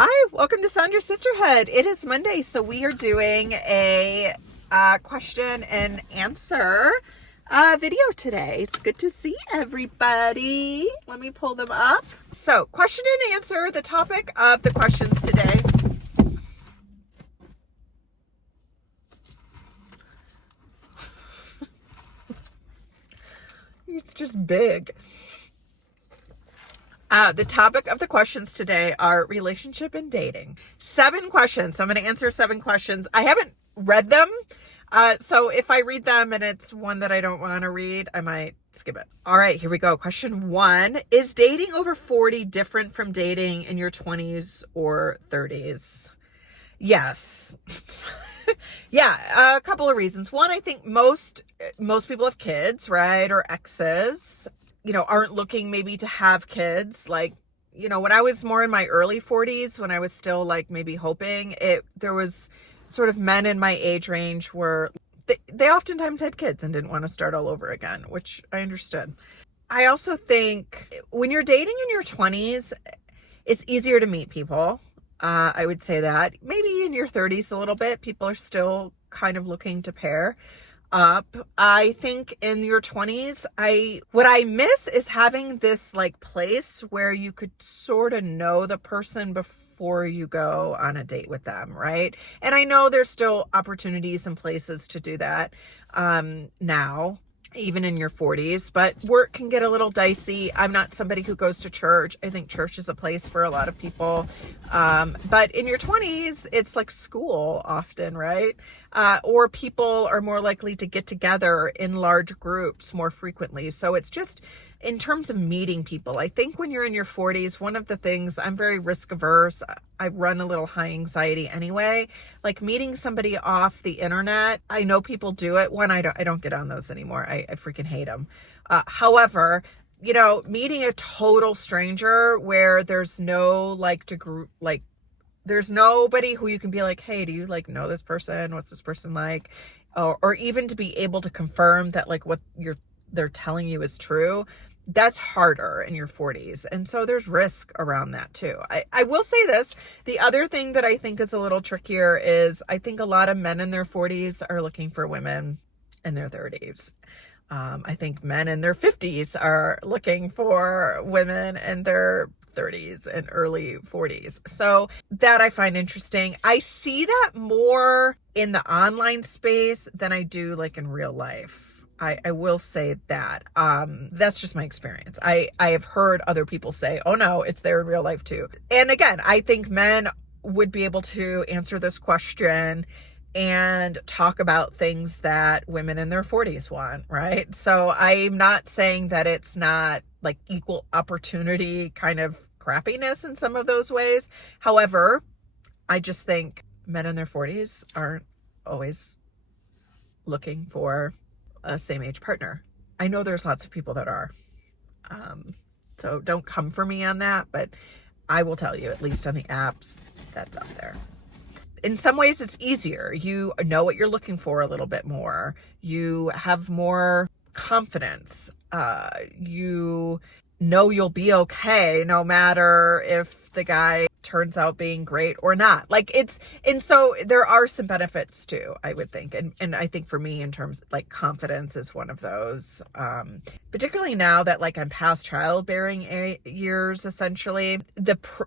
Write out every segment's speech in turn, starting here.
Hi, welcome to Sandra Sisterhood. It is Monday, so we are doing a question and answer video today. It's good to see everybody. Let me pull them up. So, question and answer, the topic of the questions today. It's just big. The topic of the questions today are relationship and dating. 7 questions. So I'm going to answer 7 questions. I haven't read them. So if I read them and it's one that I don't want to read, I might skip it. All right, here we go. Question 1. Is dating over 40 different from dating in your 20s or 30s? Yes. Yeah, a couple of reasons. One, I think most people have kids, right? Or exes. Aren't looking maybe to have kids. Like, when I was more in my early 40s, when I was still like maybe hoping there was sort of men in my age range where they oftentimes had kids and didn't want to start all over again, which I understood. I also think when you're dating in your 20s, it's easier to meet people. I would say that maybe in your 30s a little bit, people are still kind of looking to pair up. I think in your 20s, what I miss is having this like place where you could sort of know the person before you go on a date with them, right? And I know there's still opportunities and places to do that now, even in your 40s, but work can get a little dicey. I'm not somebody who goes to church. I think church is a place for a lot of people. But in your 20s, it's like school often, right? Or people are more likely to get together in large groups more frequently. So it's just in terms of meeting people. I think when you're in your 40s, one of the things, I'm very risk averse. I run a little high anxiety anyway. Like meeting somebody off the internet. I know people do it. One, I don't get on those anymore. I freaking hate them. However, meeting a total stranger where there's no there's nobody who you can be like, hey, do you like know this person? What's this person like? Or even to be able to confirm that like what they're telling you is true. That's harder in your 40s. And so there's risk around that too. I will say this. The other thing that I think is a little trickier is I think a lot of men in their 40s are looking for women in their 30s. I think men in their 50s are looking for women in their 30s and early 40s. So that I find interesting. I see that more in the online space than I do like in real life. I will say that. That's just my experience. I have heard other people say, oh no, it's there in real life too. And again, I think men would be able to answer this question and talk about things that women in their 40s want, right? So I'm not saying that it's not like equal opportunity kind of crappiness in some of those ways. However, I just think men in their 40s aren't always looking for a same age partner. I know there's lots of people that are. So don't come for me on that, but I will tell you, at least on the apps, that's up there. In some ways it's easier. You know what you're looking for a little bit more. You have more confidence. You know you'll be okay no matter if the guy turns out being great or not. And so there are some benefits too, I would think. And I think for me in terms like confidence is one of those, particularly now that like I'm past childbearing years, essentially,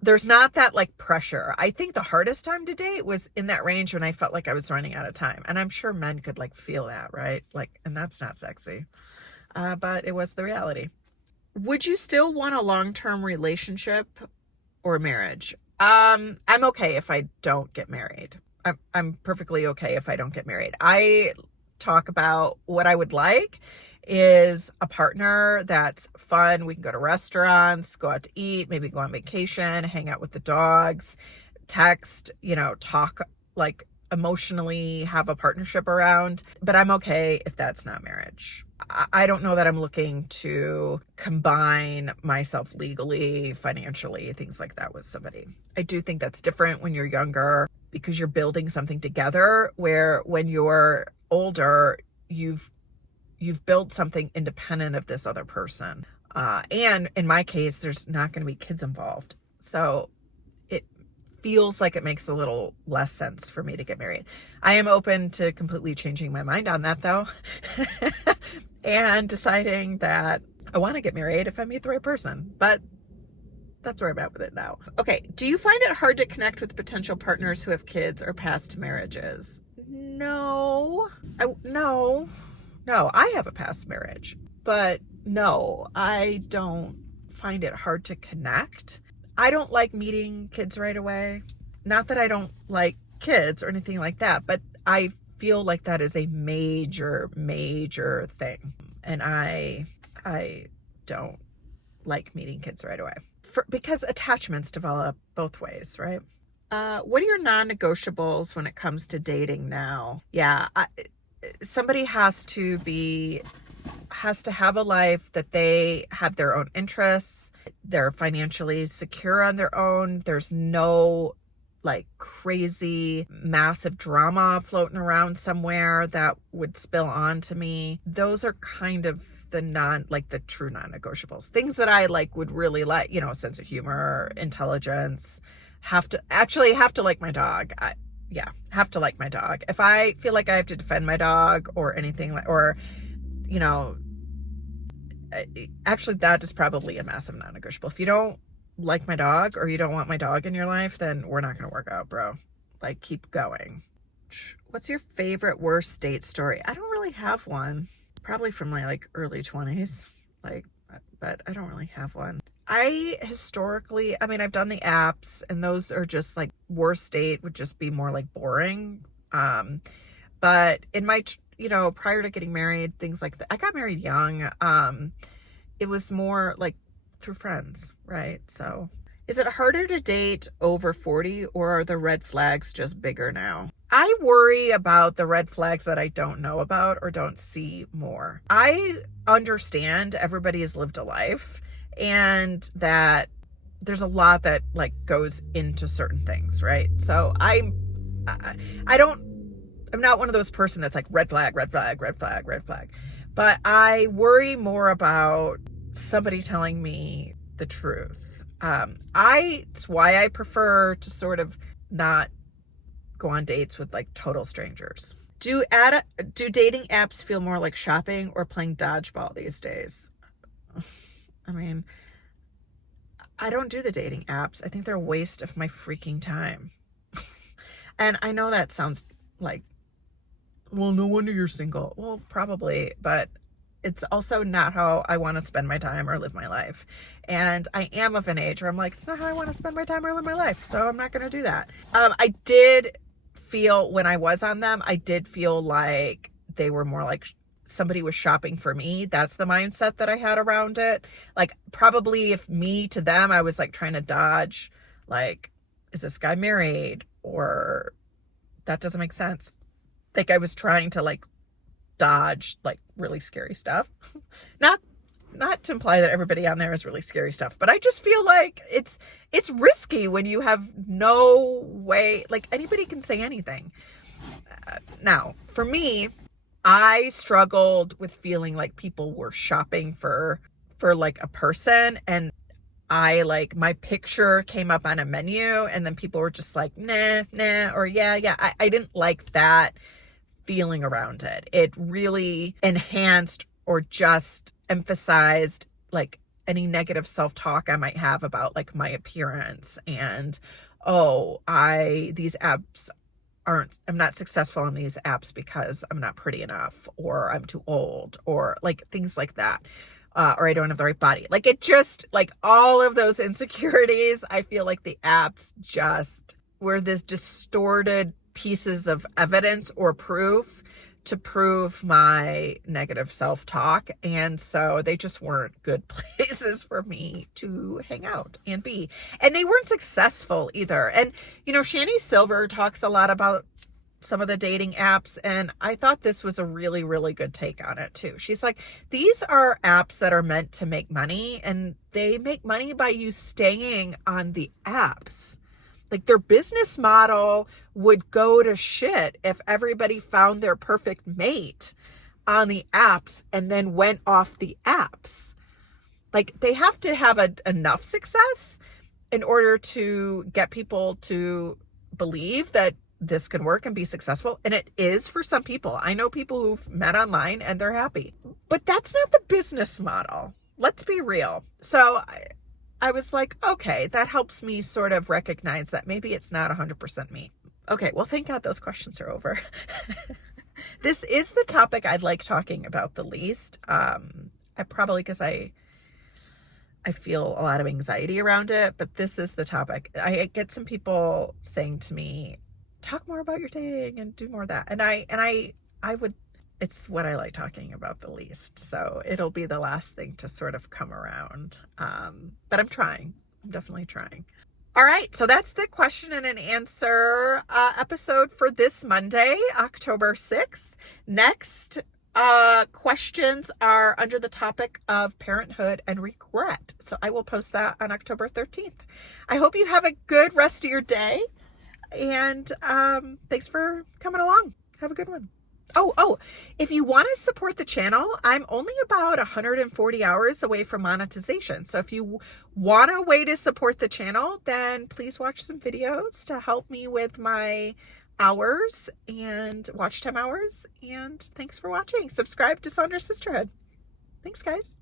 there's not that like pressure. I think the hardest time to date was in that range when I felt like I was running out of time. And I'm sure men could like feel that, right? Like, and that's not sexy, but it was the reality. Would you still want a long-term relationship or marriage? I'm okay if I don't get married. I'm perfectly okay if I don't get married. I talk about what I would like is a partner that's fun. We can go to restaurants, go out to eat, maybe go on vacation, hang out with the dogs, text, talk like emotionally, have a partnership around. But I'm okay if that's not marriage. I don't know that I'm looking to combine myself legally, financially, things like that with somebody. I do think that's different when you're younger because you're building something together, where when you're older, you've built something independent of this other person. And in my case, there's not going to be kids involved. So feels like it makes a little less sense for me to get married. I am open to completely changing my mind on that though. And deciding that I want to get married if I meet the right person. But that's where I'm at with it now. Okay. Do you find it hard to connect with potential partners who have kids or past marriages? No. No. I have a past marriage. But no, I don't find it hard to connect. I don't like meeting kids right away. Not that I don't like kids or anything like that, but I feel like that is a major thing. And I don't like meeting kids right away. Because attachments develop both ways, right? What are your non-negotiables when it comes to dating now? Yeah, somebody has to have a life that they have their own interests. They're financially secure on their own. There's no like crazy massive drama floating around somewhere that would spill onto me. Those are kind of the true non-negotiables. Things that I would really like, sense of humor, intelligence, have to like my dog. Have to like my dog. If I feel like I have to defend my dog or anything actually that is probably a massive non-negotiable. If you don't like my dog or you don't want my dog in your life, then we're not going to work out, bro. Keep going. What's your favorite worst date story? I don't really have one. Probably from my early 20s. But I don't really have one. I've done the apps and those are just worst date would just be more boring. But in my, prior to getting married, things like that, I got married young. It was more through friends, right? So is it harder to date over 40 or are the red flags just bigger now? I worry about the red flags that I don't know about or don't see more. I understand everybody has lived a life and that there's a lot that goes into certain things, right? So I'm not one of those person that's red flag, red flag, red flag, red flag. But I worry more about somebody telling me the truth. It's why I prefer to sort of not go on dates with total strangers. Do dating apps feel more like shopping or playing dodgeball these days? I don't do the dating apps. I think they're a waste of my freaking time. And I know that sounds well, no wonder you're single. Well, probably, but it's also not how I want to spend my time or live my life. And I am of an age where I'm it's not how I want to spend my time or live my life. So I'm not going to do that. I did feel when I was on them, I did feel like they were more somebody was shopping for me. That's the mindset that I had around it. Probably if me to them, I was trying to dodge, is this guy married? Or that doesn't make sense. I was trying to dodge really scary stuff. Not to imply that everybody on there is really scary stuff, but I just feel it's risky when you have no way, anybody can say anything. Now, for me, I struggled with feeling like people were shopping for a person, and I my picture came up on a menu and then people were just nah, or yeah. I didn't like that feeling around it. It really enhanced or just emphasized any negative self-talk I might have about my appearance and these apps I'm not successful on these apps because I'm not pretty enough or I'm too old or things like that. Or I don't have the right body. It just all of those insecurities, I feel the apps just were this distorted pieces of evidence or proof to prove my negative self-talk. And so they just weren't good places for me to hang out and be. And they weren't successful either. And, Shani Silver talks a lot about some of the dating apps, and I thought this was a really, really good take on it too. She's these are apps that are meant to make money, and they make money by you staying on the apps. Their business model would go to shit if everybody found their perfect mate on the apps and then went off the apps. They have to have enough success in order to get people to believe that this can work and be successful. And it is for some people. I know people who've met online and they're happy, but that's not the business model. Let's be real. So I was like, okay, that helps me sort of recognize that maybe it's not 100% me. Okay, well, thank God those questions are over. This is the topic I'd like talking about the least. I probably, because I feel a lot of anxiety around it, but this is the topic. I get some people saying to me, talk more about your dating and do more of that. And I would, it's what I like talking about the least. So it'll be the last thing to sort of come around. But I'm trying. I'm definitely trying. All right. So that's the question and an answer episode for this Monday, October 6th. Next questions are under the topic of parenthood and regret. So I will post that on October 13th. I hope you have a good rest of your day. And thanks for coming along. Have a good one. Oh, if you want to support the channel, I'm only about 140 hours away from monetization. So if you want a way to support the channel, then please watch some videos to help me with my hours and watch time hours. And thanks for watching. Subscribe to Saundra's Sisterhood. Thanks, guys.